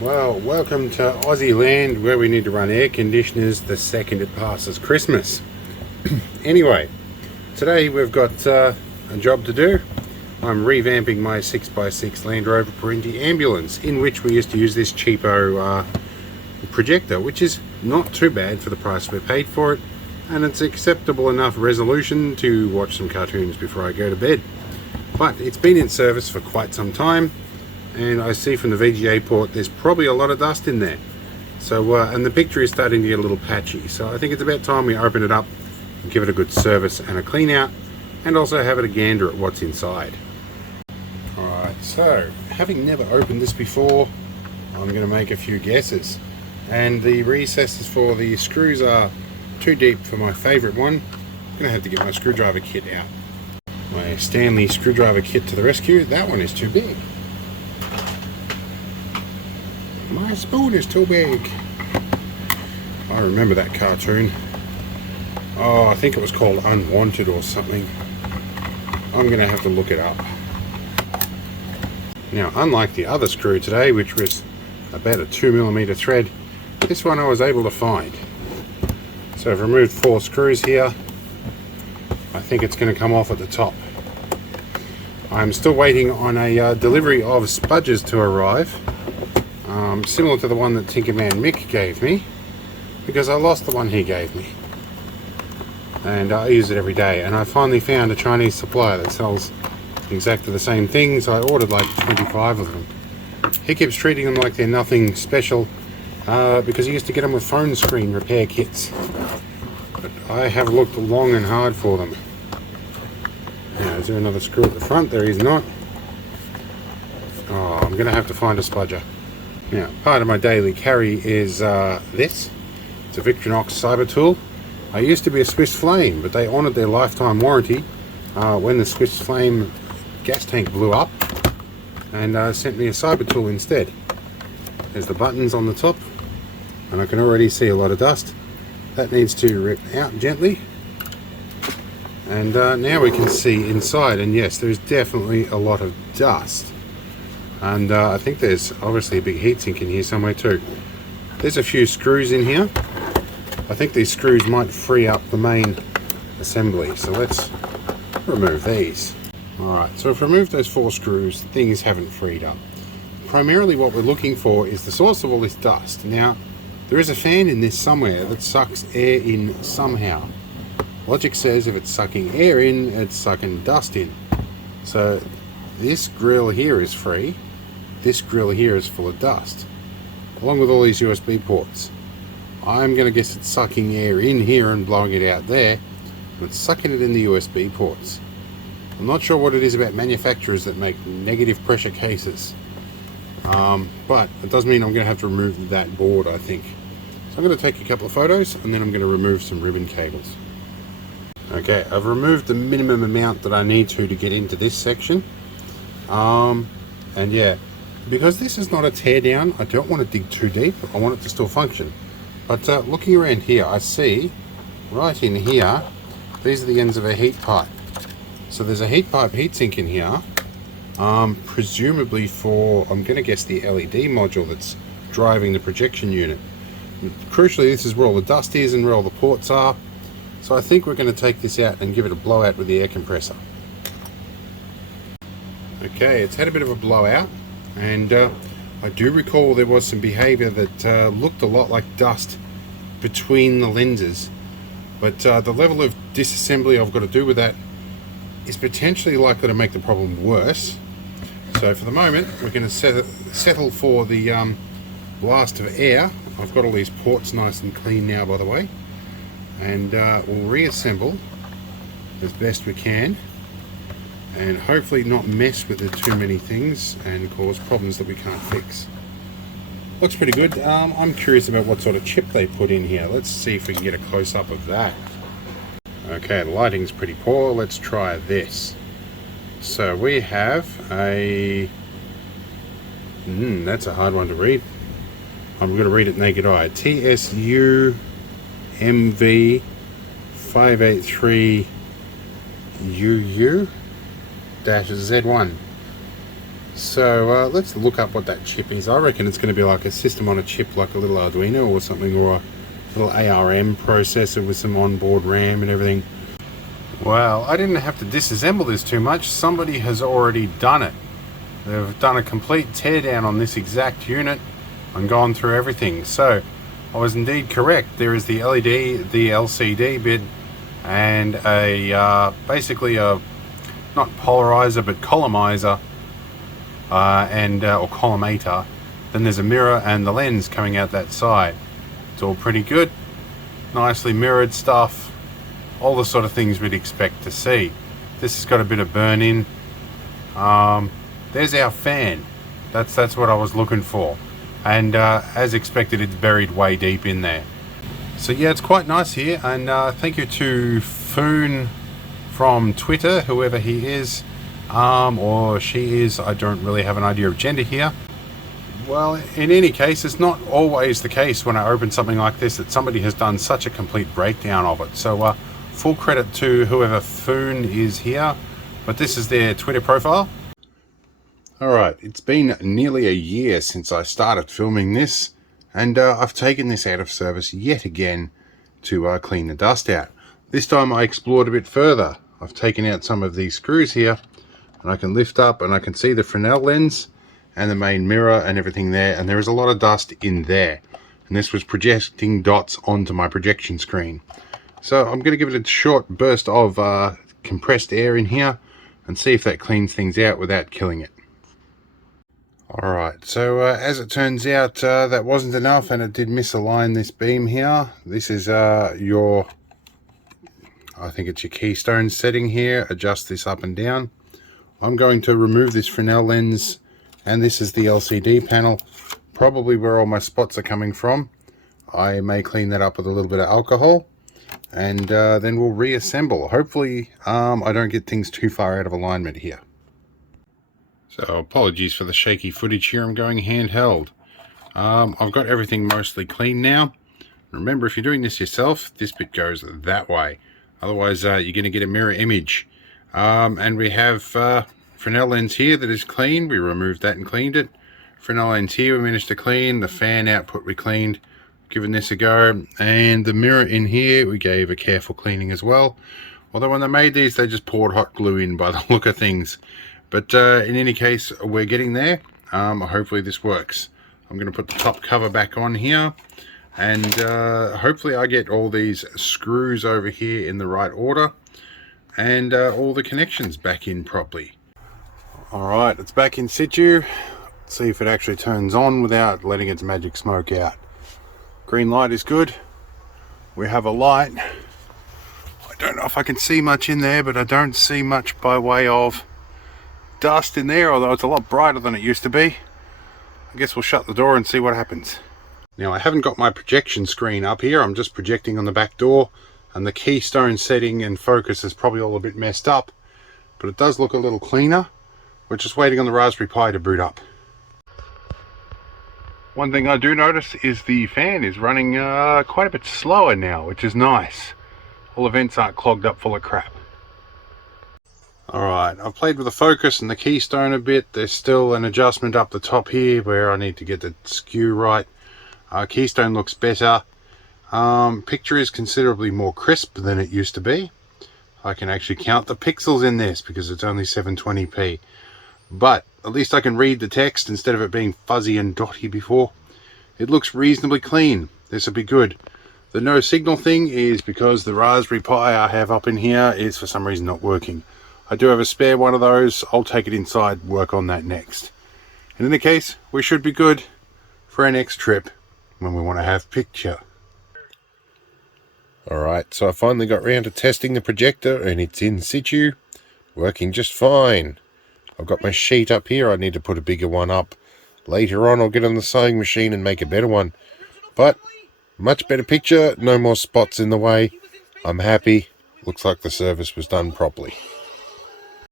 Well, welcome to Aussie land where we need to run air conditioners the second it passes Christmas. Anyway, today we've got a job to do. I'm revamping my 6x6 Land Rover Parenti ambulance, in which we used to use this cheapo projector, which is not too bad for the price we paid for it, and it's acceptable enough resolution to watch some cartoons before I go to bed. But it's been in service for quite some time, and I see from the VGA port there's probably a lot of dust in there. So and the picture is starting to get a little patchy, so I think it's about time we open it up and give it a good service and a clean out, and also have it a gander at what's inside. Alright, so having never opened this before, I'm going to make a few guesses, and the recesses for the screws are too deep for my favourite one. I'm going to have to get my screwdriver kit out. My Stanley screwdriver kit to the rescue. That one is too big. My spoon is too big. I remember that cartoon. Oh, I think it was called Unwanted or something. I'm going to have to look it up. Now, unlike the other screw today, which was about a 2mm thread, this one I was able to find. So I've removed 4 screws here. I think it's going to come off at the top. I'm still waiting on a delivery of spudges to arrive. Similar to the one that Tinkerman Mick gave me, because I lost the one he gave me, and I use it every day, and I finally found a Chinese supplier that sells exactly the same thing, so I ordered like 25 of them. He keeps treating them like they're nothing special, because he used to get them with phone screen repair kits, but I have looked long and hard for them. Now, is there another screw at the front? There is not. Oh, I'm going to have to find a spudger. Now, part of my daily carry is this. It's a Victronox Cyber Tool. I used to be a Swiss Flame, but they honoured their lifetime warranty when the Swiss Flame gas tank blew up, and sent me a Cyber Tool instead. There's the buttons on the top, and I can already see a lot of dust. That needs to rip out gently. And now we can see inside, and yes, there's definitely a lot of dust. And I think there's obviously a big heatsink in here somewhere too. There's a few screws in here. I think these screws might free up the main assembly, so let's remove these. Alright, so I've removed those 4 screws. Things haven't freed up. Primarily what we're looking for is the source of all this dust. Now, there is a fan in this somewhere that sucks air in somehow. Logic says if it's sucking air in, it's sucking dust in. So this grill here is free. This grill here is full of dust, along with all these USB ports. I'm going to guess it's sucking air in here and blowing it out there, but it's sucking it in the USB ports. I'm not sure what it is about manufacturers that make negative pressure cases, but it does mean I'm going to have to remove that board, I think. So I'm going to take a couple of photos, and then I'm going to remove some ribbon cables. Okay, I've removed the minimum amount that I need to get into this section. And yeah, because this is not a tear down, I don't want to dig too deep. I want it to still function. But looking around here, I see right in here, these are the ends of a heat pipe. So there's a heat pipe heatsink in here, presumably for, I'm going to guess, the LED module that's driving the projection unit. Crucially, this is where all the dust is and where all the ports are. So I think we're going to take this out and give it a blowout with the air compressor. Okay, it's had a bit of a blowout, and I do recall there was some behaviour that looked a lot like dust between the lenses, but the level of disassembly I've got to do with that is potentially likely to make the problem worse. So for the moment, we're going to settle for the blast of air. I've got all these ports nice and clean now, by the way, and we'll reassemble as best we can, and hopefully not mess with it too many things and cause problems that we can't fix. Looks pretty good. I'm curious about what sort of chip they put in here. Let's see if we can get a close-up of that. Okay, the lighting's pretty poor. Let's try this. So we have a... that's a hard one to read. I'm going to read it naked eye. TSU MV 583 UU-Z1. So let's look up what that chip is. I reckon it's going to be like a system on a chip, like a little Arduino or something, or a little ARM processor with some onboard RAM and everything. Well, I didn't have to disassemble this too much. Somebody has already done it. They've done a complete teardown on this exact unit and gone through everything. So I was indeed correct. There is the LED, the LCD bit, and a basically a not polarizer but collimator, or collimator. Then there's a mirror and the lens coming out that side. It's all pretty good, nicely mirrored stuff, all the sort of things we'd expect to see. This has got a bit of burn in. There's our fan. That's what I was looking for, and as expected, it's buried way deep in there. So yeah, it's quite nice here, and thank you to Foon from Twitter, whoever he is, or she is. I don't really have an idea of gender here. Well, in any case, it's not always the case when I open something like this that somebody has done such a complete breakdown of it. So full credit to whoever Foon is here, but this is their Twitter profile. Alright, it's been nearly a year since I started filming this, and I've taken this out of service yet again to clean the dust out. This time I explored a bit further. I've taken out some of these screws here, and I can lift up and I can see the Fresnel lens and the main mirror and everything there, and there is a lot of dust in there, and this was projecting dots onto my projection screen. So I'm going to give it a short burst of compressed air in here and see if that cleans things out without killing it. Alright, so as it turns out, that wasn't enough, and it did misalign this beam here. This is I think it's your keystone setting here. Adjust this up and down. I'm going to remove this Fresnel lens, and this is the LCD panel, probably where all my spots are coming from. I may clean that up with a little bit of alcohol, and then we'll reassemble. Hopefully I don't get things too far out of alignment here. So apologies for the shaky footage here, I'm going handheld. I've got everything mostly clean now. Remember, if you're doing this yourself, this bit goes that way. Otherwise you're going to get a mirror image. And we have Fresnel lens here that is clean. We removed that and cleaned it. Fresnel lens here we managed to clean. The fan output we cleaned, given this a go. And the mirror in here we gave a careful cleaning as well. Although when they made these, they just poured hot glue in by the look of things. But in any case, we're getting there. Hopefully this works. I'm going to put the top cover back on here, and hopefully I get all these screws over here in the right order, and all the connections back in properly. Alright, it's back in situ. Let's see if it actually turns on without letting its magic smoke out. Green light is good. We have a light. I don't know if I can see much in there, but I don't see much by way of dust in there, although it's a lot brighter than it used to be. I guess we'll shut the door and see what happens. Now, I haven't got my projection screen up here. I'm just projecting on the back door, and the keystone setting and focus is probably all a bit messed up, but it does look a little cleaner. We're just waiting on the Raspberry Pi to boot up. One thing I do notice is the fan is running quite a bit slower now, which is nice. All the vents aren't clogged up full of crap. Alright, I've played with the focus and the keystone a bit. There's still an adjustment up the top here where I need to get the skew right. Keystone looks better. Picture is considerably more crisp than it used to be. I can actually count the pixels in this because it's only 720p. But at least I can read the text instead of it being fuzzy and dotty before. It looks reasonably clean. This will be good. The no signal thing is because the Raspberry Pi I have up in here is for some reason not working. I do have a spare one of those. I'll take it inside, work on that next. And in any case, we should be good for our next trip when we want to have picture. Alright, so I finally got round to testing the projector, and it's in situ, working just fine. I've got my sheet up here. I need to put a bigger one up. Later on I'll get on the sewing machine and make a better one. But much better picture, no more spots in the way. I'm happy. Looks like the service was done properly.